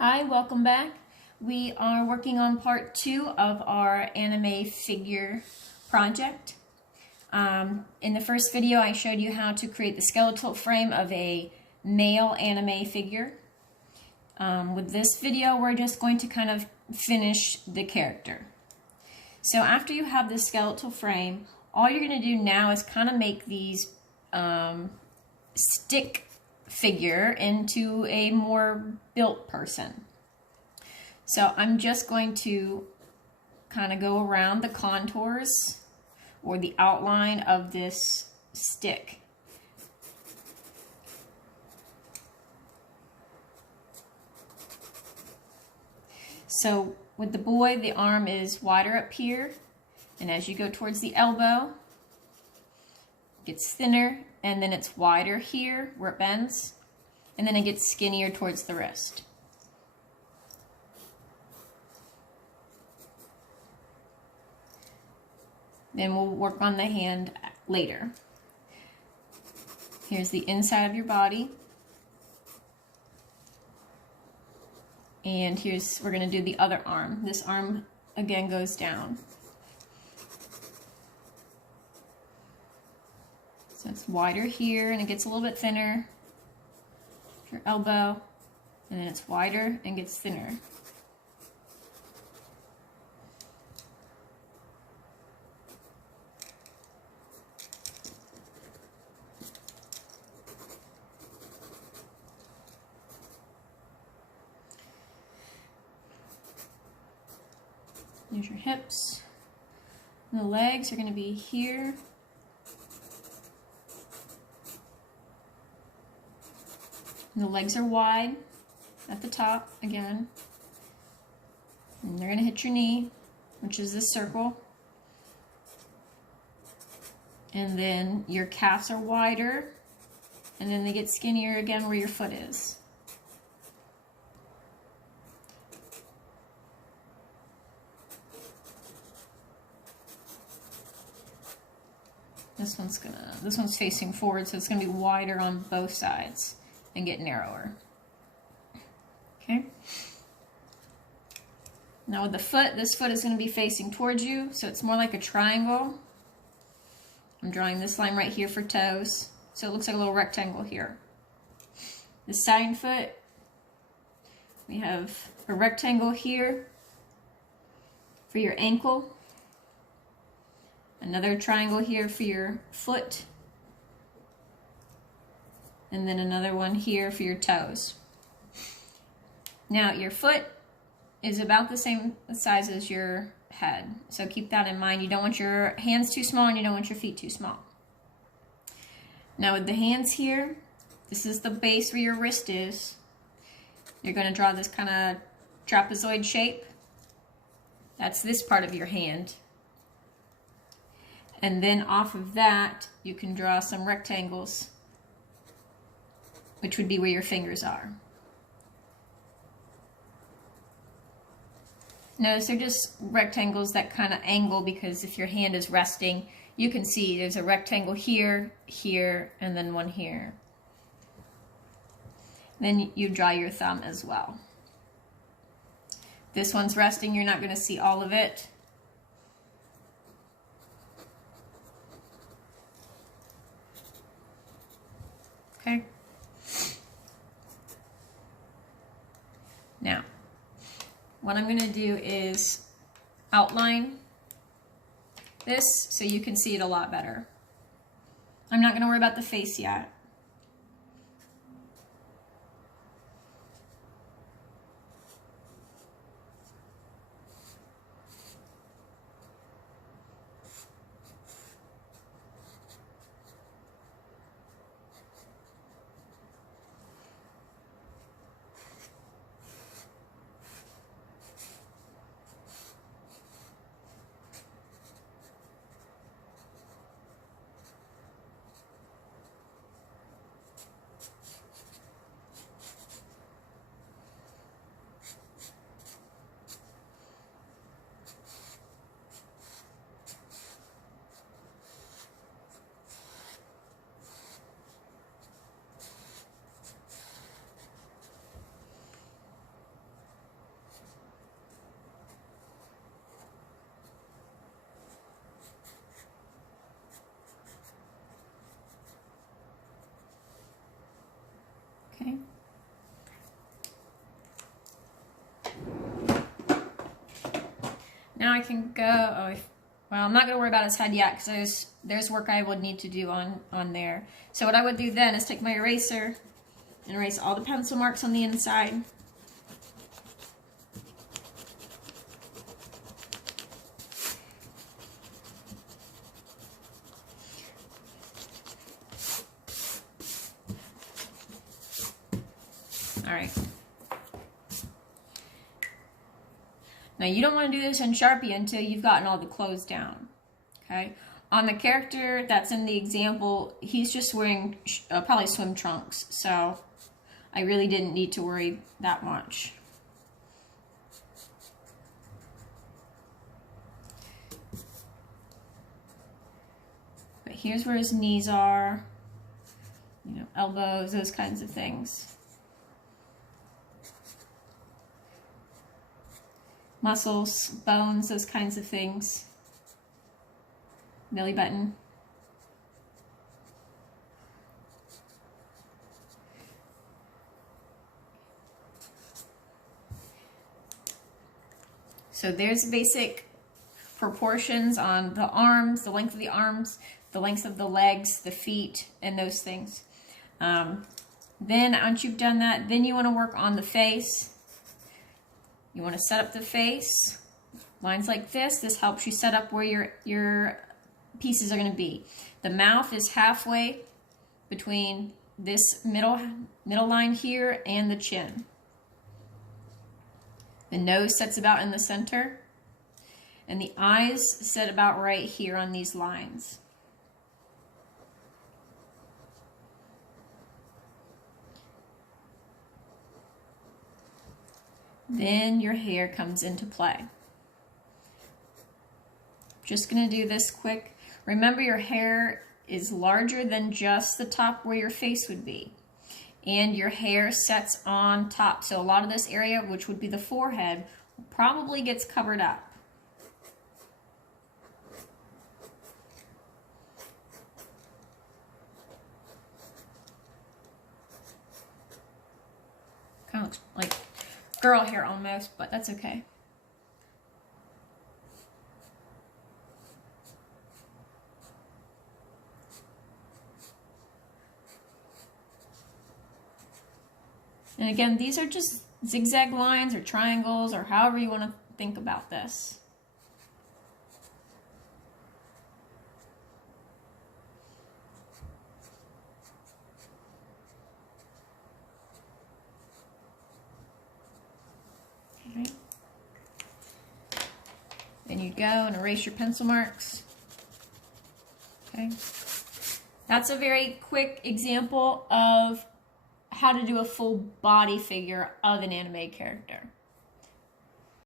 Hi, welcome back. We are working on part 2 of our anime figure project. In the first video, I showed you how to create the skeletal frame of a male anime figure. With this video, we're just going to kind of finish the character. So after you have the skeletal frame, all you're going to do now is kind of make these stick figure into a more built person. So I'm just going to kind of go around the contours or the outline of this stick. So with the boy, the arm is wider up here, and as you go towards the elbow, it gets thinner, and then it's wider here where it bends, and then it gets skinnier towards the wrist. Then we'll work on the hand later. Here's the inside of your body. And we're going to do the other arm. This arm again goes down. So it's wider here and it gets a little bit thinner. Your elbow, and then it's wider and gets thinner. Here's your hips. And the legs are going to be here. And the legs are wide at the top again. And they're going to hit your knee, which is this circle. And then your calves are wider. And then they get skinnier again where your foot is. This one's facing forward, so it's gonna be wider on both sides and get narrower. Okay. Now with the foot, this foot is gonna be facing towards you, so it's more like a triangle. I'm drawing this line right here for toes, so it looks like a little rectangle here. The side foot, we have a rectangle here for your ankle. Another triangle here for your foot. And then another one here for your toes. Now your foot is about the same size as your head. So keep that in mind. You don't want your hands too small and you don't want your feet too small. Now with the hands here, this is the base where your wrist is. You're going to draw this kind of trapezoid shape. That's this part of your hand. And then off of that, you can draw some rectangles, which would be where your fingers are. Notice they're just rectangles that kind of angle, because if your hand is resting, you can see there's a rectangle here, here, and then one here. Then you draw your thumb as well. This one's resting, you're not going to see all of it. Okay. Now, what I'm going to do is outline this so you can see it a lot better. I'm not going to worry about the face yet. now I can go, well, I'm not going to worry about his head yet because there's work I would need to do on there. So what I would do then is take my eraser and erase all the pencil marks on the inside. All right. Now you don't want to do this in Sharpie until you've gotten all the clothes down, okay? On the character that's in the example, he's just wearing probably swim trunks, so I really didn't need to worry that much. But here's where his knees are, you know, elbows, those kinds of things. Muscles, bones, those kinds of things. Belly button. So there's basic proportions on the arms, the length of the arms, the length of the legs, the feet, and those things. Then once you've done that, then you want to work on the face. You want to set up the face, lines like this. This helps you set up where your pieces are going to be. The mouth is halfway between this middle line here and the chin. The nose sits about in the center, and the eyes sit about right here on these lines. Then your hair comes into play. Just going to do this quick. Remember, your hair is larger than just the top where your face would be. And your hair sets on top. So a lot of this area, which would be the forehead, probably gets covered up. Kind of looks like girl hair almost, but that's okay. And again, these are just zigzag lines or triangles or however you want to think about this. Okay. Then you go and erase your pencil marks. Okay. That's a very quick example of how to do a full body figure of an anime character.